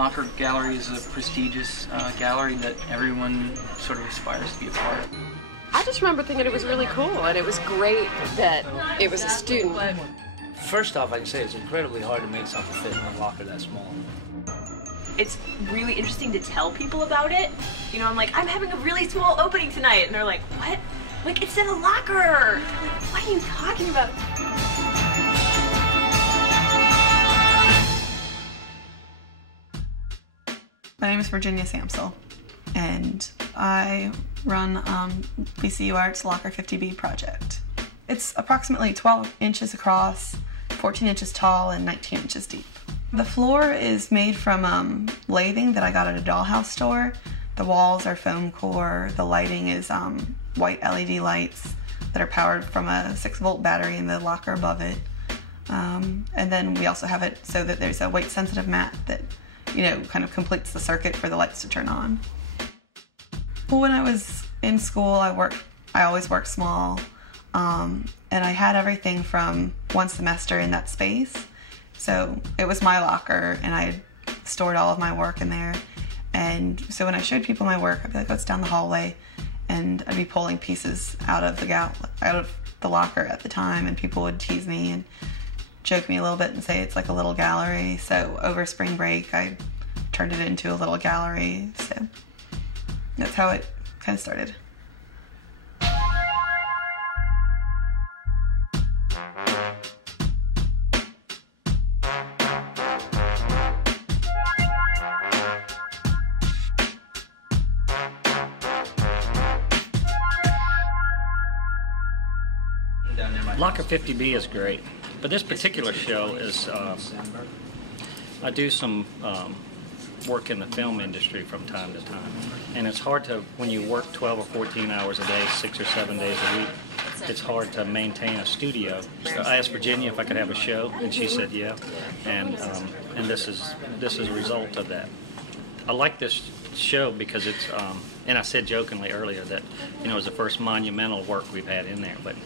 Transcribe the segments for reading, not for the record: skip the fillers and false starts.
locker gallery is a prestigious gallery that everyone sort of aspires to be a part of. I just remember thinking it was really cool, and it was great that it was a student. First off, I can say it's incredibly hard to make something fit in a locker that small. It's really interesting to tell people about it. You know, I'm like, I'm having a really small opening tonight, and they're like, what? Like, it's in a locker. I'm like, what are you talking about? My name is Virginia Samsel, and I run VCU Arts Locker 50B project. It's approximately 12 inches across, 14 inches tall, and 19 inches deep. The floor is made from lathing that I got at a dollhouse store. The walls are foam core. The lighting is white LED lights that are powered from a 6-volt battery in the locker above it. And then we also have it so that there's a weight-sensitive mat that, you know, kind of completes the circuit for the lights to turn on. Well, when I was in school, I always worked small, and I had everything from one semester in that space. So it was my locker, and I had stored all of my work in there. And so when I showed people my work, I'd be like, oh, it's down the hallway, and I'd be pulling pieces out of the locker at the time, and people would tease me and joke me a little bit and say it's like a little gallery. So over spring break, I turned it into a little gallery. So that's how it kind of started. Locker 50B is great, but this particular show is, I do some work in the film industry from time to time, and it's hard to, when you work 12 or 14 hours a day, 6 or 7 days a week, it's hard to maintain a studio. So I asked Virginia if I could have a show, and she said yeah, and this is a result of that. I like this show because it's, and I said jokingly earlier that, you know, it was the first monumental work we've had in there, but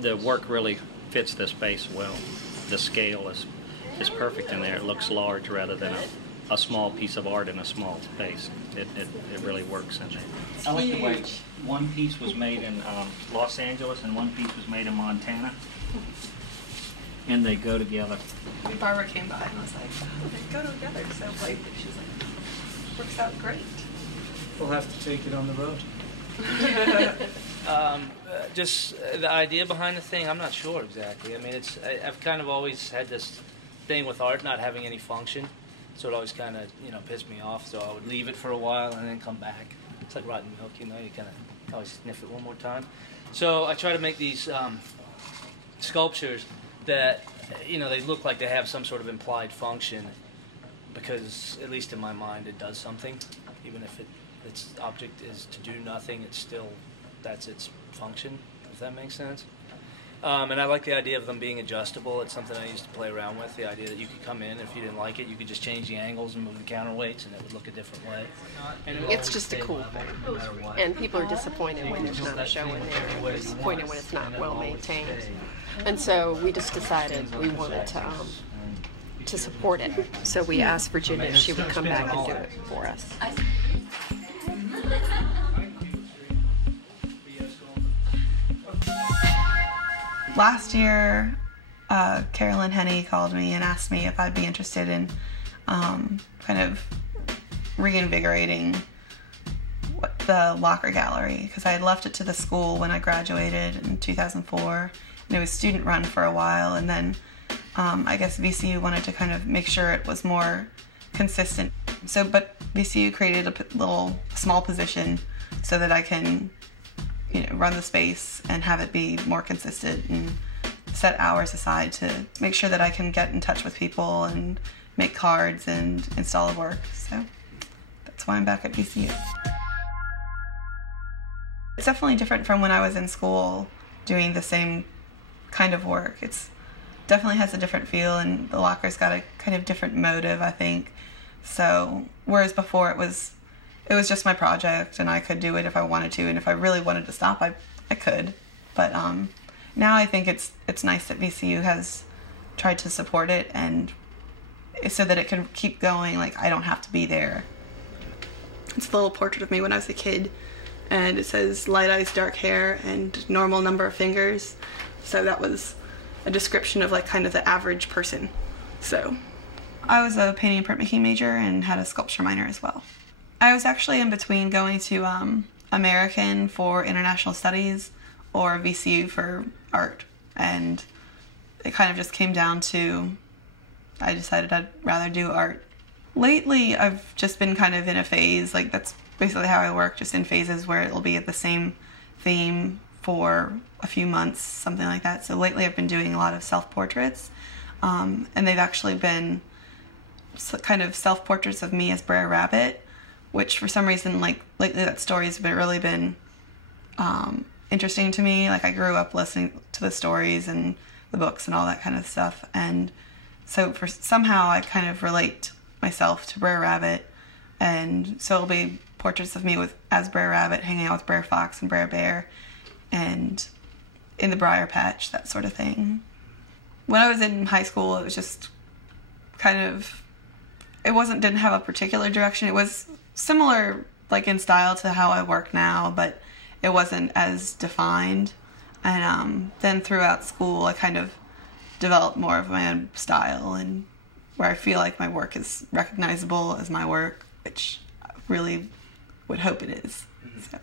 the work really fits the space well. The scale is perfect in there. It looks large rather than a small piece of art in a small space. It really works in there. I like the way one piece was made in Los Angeles and one piece was made in Montana, and they go together. Barbara came by and was like, oh, they go together. So like, she's like, works out great. We'll have to take it on the road. Just the idea behind the thing, I'm not sure exactly. I mean, I've kind of always had this thing with art not having any function, so it always kind of, you know, pissed me off. So I would leave it for a while and then come back. It's like rotten milk, you know, you kind of always sniff it one more time. So I try to make these sculptures that, you know, they look like they have some sort of implied function, because at least in my mind it does something. Even if its object is to do nothing, it's still, that's its function, if that makes sense. And I like the idea of them being adjustable. It's something I used to play around with, the idea that you could come in, if you didn't like it, you could just change the angles and move the counterweights and it would look a different way. It's just a cool thing. And people are disappointed when there's not a show in there, and they're disappointed when it's not well maintained. And so we just decided we wanted to support it. So we asked Virginia if she would come back and do it for us. Last year, Carolyn Henney called me and asked me if I'd be interested in kind of reinvigorating the locker gallery, because I had left it to the school when I graduated in 2004, and it was student run for a while, and then I guess VCU wanted to kind of make sure it was more consistent. But VCU created a small position so that I can, you know, run the space and have it be more consistent and set hours aside to make sure that I can get in touch with people and make cards and install the work. So that's why I'm back at VCU. It's definitely different from when I was in school doing the same kind of work. It's definitely has a different feel, and the locker's got a kind of different motive, I think. So whereas before it was just my project and I could do it if I wanted to, and if I really wanted to stop, I could. But now I think it's nice that VCU has tried to support it and so that it can keep going, like I don't have to be there. It's a little portrait of me when I was a kid, and it says light eyes, dark hair, and normal number of fingers. So that was a description of like kind of the average person. So I was a painting and printmaking major and had a sculpture minor as well. I was actually in between going to American for international studies or VCU for art, and it kind of just came down to I decided I'd rather do art. Lately, I've just been kind of in a phase, like that's basically how I work, just in phases where it'll be the same theme for a few months, something like that. So lately I've been doing a lot of self-portraits, and they've actually been kind of self-portraits of me as Brer Rabbit, which for some reason, like lately that story has really been interesting to me. Like I grew up listening to the stories and the books and all that kind of stuff, and so somehow I kind of relate myself to Brer Rabbit, and so it'll be portraits of me as Brer Rabbit hanging out with Brer Fox and Brer Bear and in the briar patch, that sort of thing. When I was in high school, it was just kind of, didn't have a particular direction. It was similar, like in style, to how I work now, but it wasn't as defined. And then throughout school, I kind of developed more of my own style, and where I feel like my work is recognizable as my work, which I really would hope it is. So.